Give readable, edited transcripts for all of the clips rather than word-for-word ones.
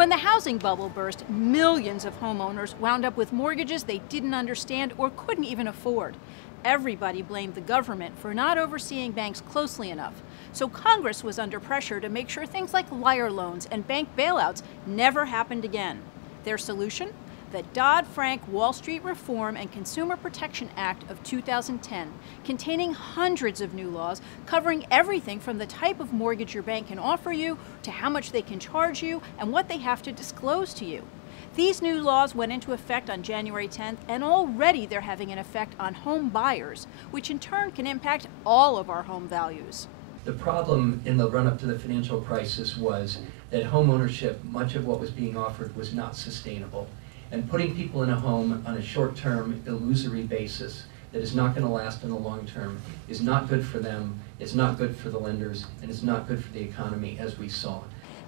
When the housing bubble burst, millions of homeowners wound up with mortgages they didn't understand or couldn't even afford. Everybody blamed the government for not overseeing banks closely enough. So Congress was under pressure to make sure things like liar loans and bank bailouts never happened again. Their solution? The Dodd-Frank Wall Street Reform and Consumer Protection Act of 2010, containing hundreds of new laws covering everything from the type of mortgage your bank can offer you to how much they can charge you and what they have to disclose to you. These new laws went into effect on January 10th, and already they're having an effect on home buyers, which in turn can impact all of our home values. The problem in the run-up to the financial crisis was that home ownership, much of what was being offered, was not sustainable. And putting people in a home on a short-term, illusory basis that is not going to last in the long term is not good for them, it's not good for the lenders, and it's not good for the economy, as we saw.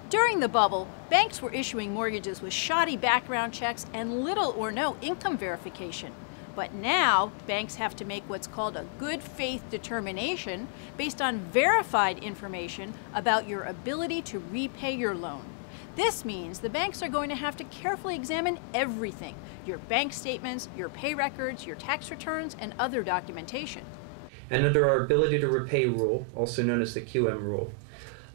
During the bubble, banks were issuing mortgages with shoddy background checks and little or no income verification. But now, banks have to make what's called a good faith determination based on verified information about your ability to repay your loan. This means the banks are going to have to carefully examine everything: your bank statements, your pay records, your tax returns, and other documentation. And under our ability to repay rule, also known as the QM rule,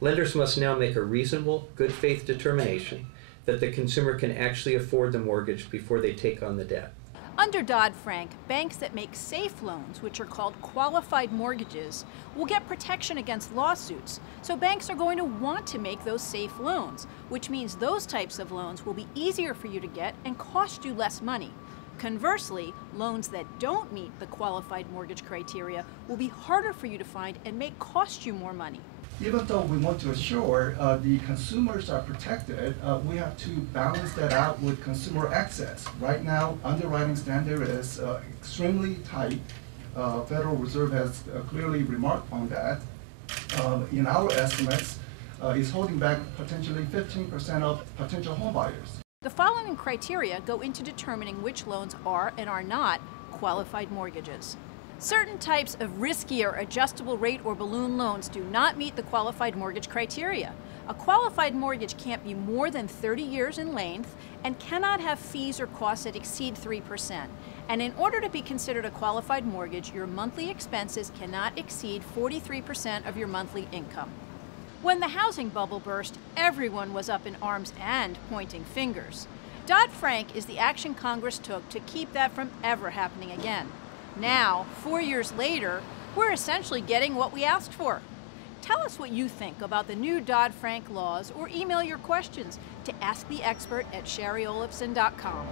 lenders must now make a reasonable, good faith determination that the consumer can actually afford the mortgage before they take on the debt. Under Dodd-Frank, banks that make safe loans, which are called qualified mortgages, will get protection against lawsuits. So banks are going to want to make those safe loans, which means those types of loans will be easier for you to get and cost you less money. Conversely, loans that don't meet the qualified mortgage criteria will be harder for you to find and may cost you more money. Even though we want to assure the consumers are protected, we have to balance that out with consumer access. Right now, underwriting standard is extremely tight. Federal Reserve has clearly remarked on that. In our estimates, is holding back potentially 15% of potential home buyers. The following criteria go into determining which loans are and are not qualified mortgages. Certain types of riskier adjustable rate or balloon loans do not meet the qualified mortgage criteria. A qualified mortgage can't be more than 30 years in length and cannot have fees or costs that exceed 3%. And in order to be considered a qualified mortgage, your monthly expenses cannot exceed 43% of your monthly income. When the housing bubble burst, everyone was up in arms and pointing fingers. Dodd-Frank is the action Congress took to keep that from ever happening again. Now, 4 years later, we're essentially getting what we asked for. Tell us what you think about the new Dodd-Frank laws, or email your questions to asktheexpert@shariolefson.com.